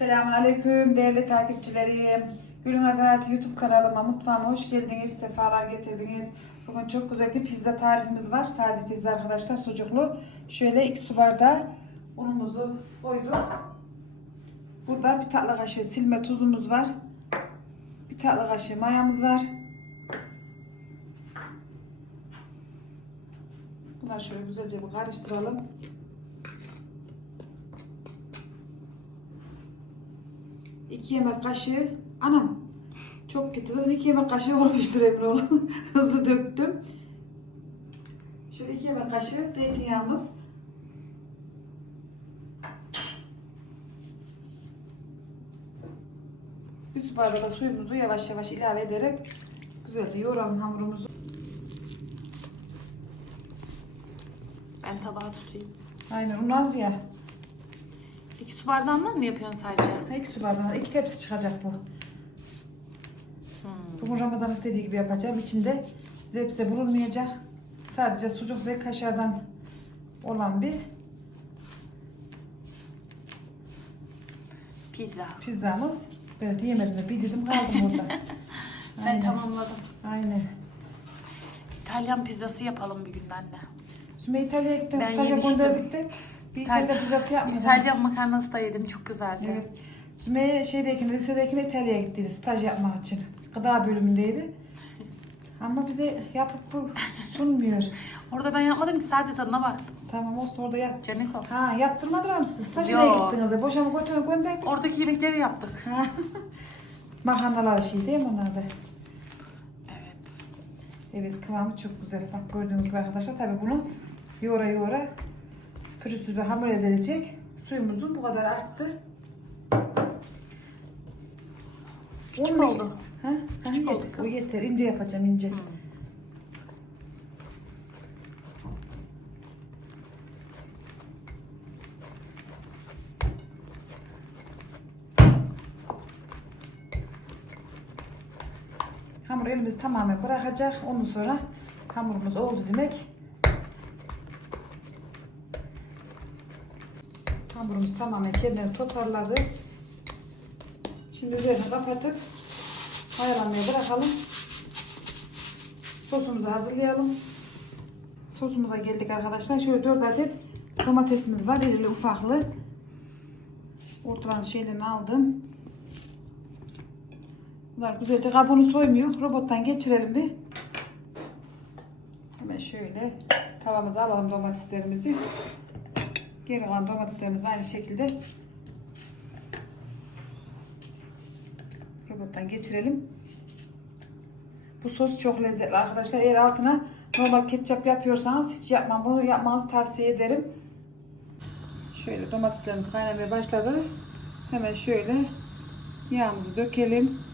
Selamun Aleyküm değerli takipçilerim. Gülün Hayatı YouTube kanalıma, mutfağıma hoş geldiniz, sefalar getirdiniz. Bugün çok güzel bir pizza tarifimiz var. Sade pizza arkadaşlar, sucuklu. Şöyle iki su bardağı unumuzu koyduk. Burada bir tatlı kaşığı silme tuzumuz var. Bir tatlı kaşığı mayamız var. Bunları şöyle güzelce bir karıştıralım. İki yemek kaşığı anam çok gitti. Zaten iki yemek kaşığı olmuştur emin olun. Hızlı döktüm. Şöyle iki yemek kaşığı zeytinyağımız. Bir su bardağı da suyumuzu yavaş yavaş ilave ederek güzelce yoğuralım hamurumuzu. Ben tabağı tutayım. Aynen un az ya. İki su bardağından mı yapıyorsun sadece? İki su bardağı, iki tepsi çıkacak bu. Hmm. Bugün Ramazan istediği gibi yapacağım. İçinde zepse bulunmayacak. Sadece sucuk ve kaşardan olan bir Pizza. pizzamız. Ben diyemedim de bir dedim kaldım orada. Ben Aynen. tamamladım. Aynen. İtalyan pizzası yapalım bir gün anne. Sümeyye İtalya'ya gittim. Ben Staja yemiştim. gönderdik de bir İtal- İtalya pizzası yapmayacağım. İtalyan makarnası da yedim çok güzeldi. Evet. Sümeyye şeydeyken, lisedeyken İtalya'ya gittiydi staj yapmak için. Gıda bölümündeydi. Ama bize yapıp bu sunmuyor. Orada ben yapmadım ki sadece tadına baktım. Tamam olsun orada yap. Caniko. Ha yaptırmadılar mı siz? Staja Yok. nereye gittiniz? de? Boşa mı götürün gönderdik? Oradaki yemekleri yaptık. Ha. Makarnalar şey değil mi onlar da? Evet. Kıvamı çok güzel. Bak gördüğünüz gibi arkadaşlar tabi bunu yoğura yoğura pürüzsüz bir hamur elde edecek. Suyumuzun bu kadar arttı. Küçük oldu. Ha? Ha, Küçük yeter. oldu kız. O yeter. İnce yapacağım ince. Hmm. Hamur elimiz tamamen bırakacak. Ondan sonra hamurumuz oldu demek. Hamurumuz tamamen kendini toparladı. Şimdi üzerine kapatıp mayalanmaya bırakalım. Sosumuzu hazırlayalım. Sosumuza geldik arkadaşlar. Şöyle 4 adet domatesimiz var. İrili ufaklı. Ortadan şeylerini aldım. Bunlar güzelce kabuğunu soymuyor. Robottan geçirelim bir. Hemen şöyle tavamıza alalım domateslerimizi. Geri kalan domateslerimizi aynı şekilde robottan geçirelim. Bu sos çok lezzetli arkadaşlar. Eğer altına normal ketçap yapıyorsanız hiç yapmam. Bunu yapmanızı tavsiye ederim. Şöyle domateslerimiz kaynamaya başladı. Hemen şöyle yağımızı dökelim.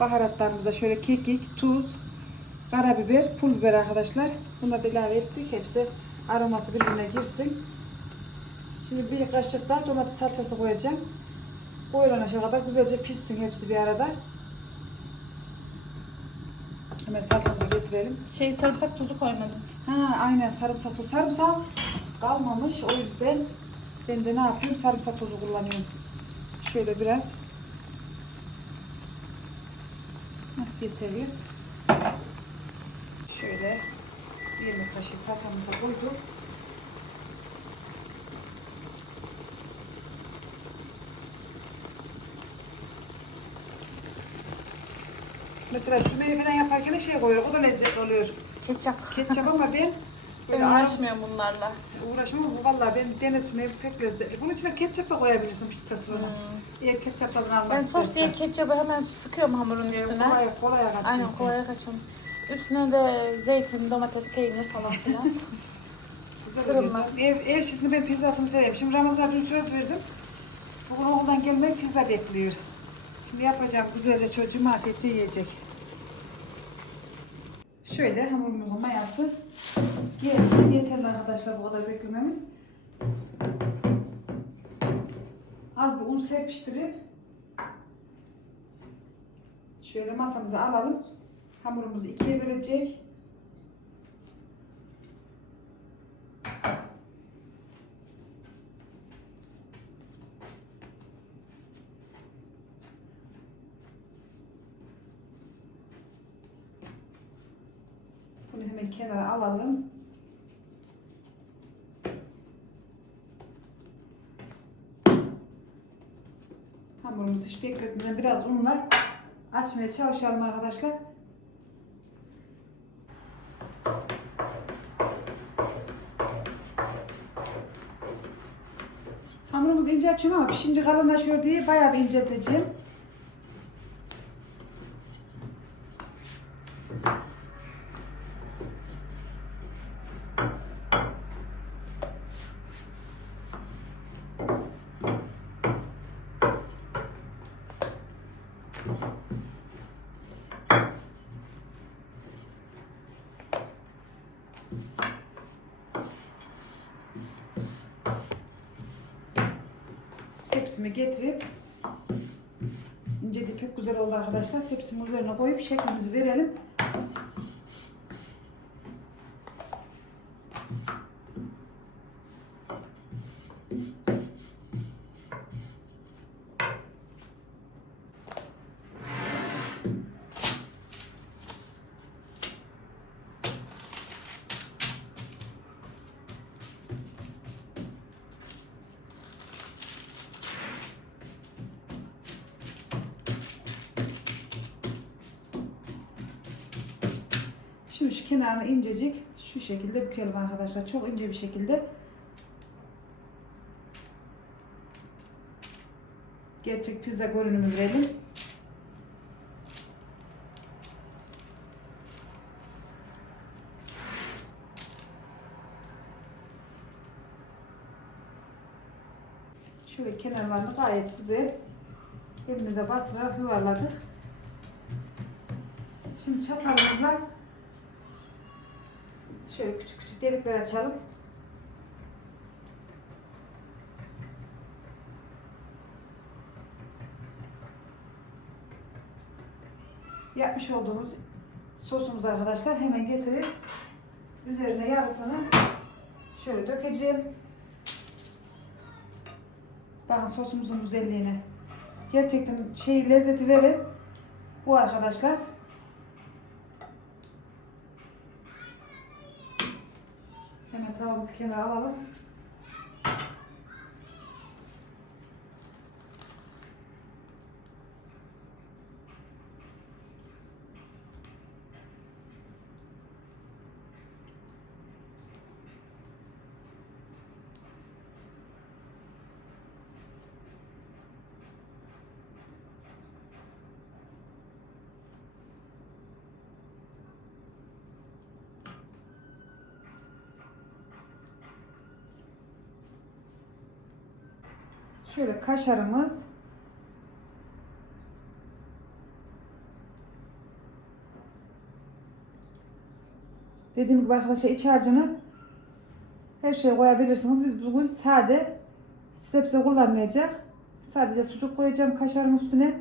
Baharatlarımızda şöyle kekik, tuz, karabiber, pul biber arkadaşlar. Bunları da ilave ettik. Hepsi aroması birbirine girsin. Şimdi bir kaşık daha domates salçası koyacağım. Koyulana kadar güzelce pişsin hepsi bir arada. Hemen salçamızı getirelim. Şey sarımsak tuzu koymadım. Ha aynen sarımsak tozu. Sarımsak kalmamış o yüzden ben de ne yapıyorum sarımsak tozu kullanıyorum. Şöyle biraz. Yeterli. Şöyle bir yemek kaşığı salçamıza koyduk. Mesela Sümeyye falan yaparken şey koyuyor. O da lezzetli oluyor. Ketçap. Ketçap ama ben böyle uğraşmıyorum bunlarla. Uğraşmam ama vallahi ben denesime pek lezzetli. Bunun içine ketçap da koyabilirsin piştikten sonra. Eğer ketçap tadını almak Ben sos istersen. diye ketçabı hemen sıkıyorum hamurun Ee, üstüne. kolay kolay kaçıyorsun. Aynen kolaya kaçalım. Üstüne de zeytin, domates, peynir falan filan. Güzel oluyor. Ev, ev şişini ben pizzasını severim. Şimdi Ramazan'a dün söz verdim. Bugün okuldan gelmeyi pizza bekliyor. Şimdi yapacağım güzelce çocuğum afiyetçe yiyecek. Şöyle hamurumuzun mayası. Yeterli arkadaşlar bu kadar beklememiz. az bir un serpiştirip şöyle masamıza alalım. Hamurumuzu ikiye bölecek. Bunu hemen kenara alalım. Hamurumuzu hiç bekletmeden biraz unla açmaya çalışalım arkadaşlar. Hamurumuzu ince açıyorum ama pişince kalınlaşıyor diye bayağı bir incelteceğim. Tepsimi getirip ince de pek güzel oldu arkadaşlar. Tepsinin üzerine koyup şeklimizi verelim. Şimdi şu kenarını incecik şu şekilde bükelim arkadaşlar. Çok ince bir şekilde. Gerçek pizza görünümü verelim. Şöyle kenarlarını gayet güzel elimize bastırarak yuvarladık. Şimdi çatalımızla Şöyle küçük küçük delikler açalım. Yapmış olduğumuz sosumuzu arkadaşlar hemen getirip üzerine yarısını şöyle dökeceğim. Bakın sosumuzun güzelliğine. Gerçekten şey lezzeti verir. Bu arkadaşlar. Hemen tavamızı kenara alalım. Şöyle kaşarımız. Dediğim gibi arkadaşlar iç harcını her şeye koyabilirsiniz. Biz bugün sade hiç sebze. Sadece sucuk koyacağım kaşarın üstüne.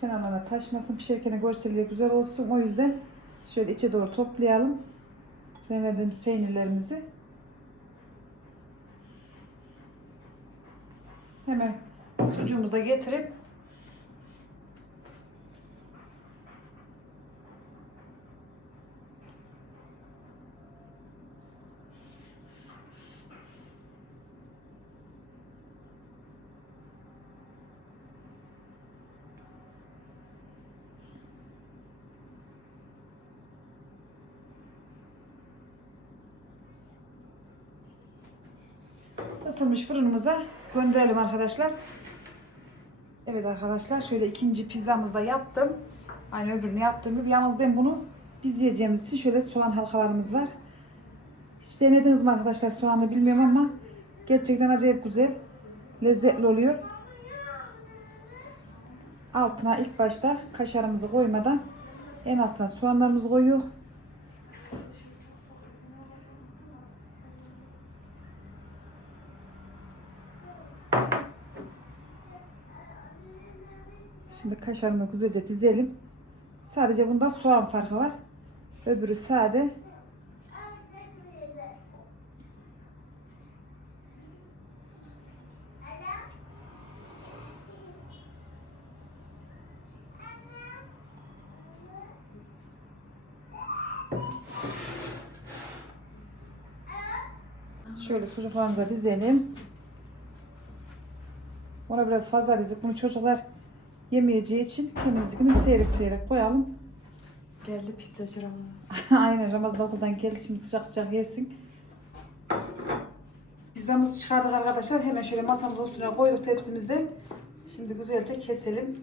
Kenarlarına taşmasın. Pişerken görselliği güzel olsun. O yüzden şöyle içe doğru toplayalım. Rendelediğimiz peynirlerimizi. Hemen sucuğumuzu da getirip ısınmış fırınımıza gönderelim arkadaşlar. Evet arkadaşlar şöyle ikinci pizzamızı da yaptım. Aynı öbürünü yaptığım gibi. Yalnız ben bunu biz yiyeceğimiz için şöyle soğan halkalarımız var. Hiç denediniz mi arkadaşlar soğanı bilmiyorum ama gerçekten acayip güzel. Lezzetli oluyor. Altına ilk başta kaşarımızı koymadan en altına soğanlarımızı koyuyor. Şimdi kaşarımı güzelce dizelim. Sadece bunda soğan farkı var. Öbürü sade. Şöyle sucuklarını da dizelim. Ona biraz fazla dizdik. Bunu çocuklar yemeyeceği için kendimizinkini seyrek seyrek koyalım. Geldi pizzacı Ramazan. Aynen Ramazan okuldan geldi şimdi sıcak sıcak yesin. Pizzamızı çıkardık arkadaşlar. Hemen şöyle masamızın üstüne koyduk tepsimizde. Şimdi güzelce keselim.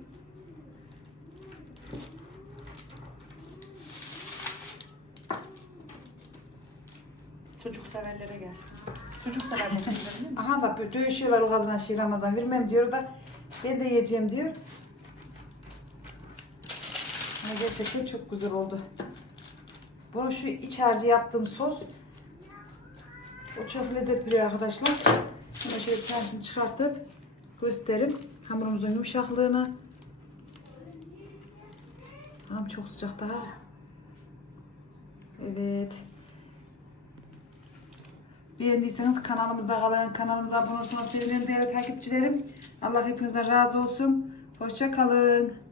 Sucuk severlere gelsin. Çocuk severler. Aha da böyle dövüşüyorlar o gazına şey Ramazan. Vermem diyor da ben de yiyeceğim diyor. Gerçekten çok güzel oldu. Bunu şu iç harcı yaptığım sos o çok lezzet veriyor arkadaşlar. Şimdi şöyle bir tanesini çıkartıp göstereyim. Hamurumuzun yumuşaklığını. Anam çok sıcak daha. Evet. Beğendiyseniz kanalımızda kalın. Kanalımıza abone olursanız sevinirim değerli takipçilerim. Allah hepinizden razı olsun. Hoşça kalın.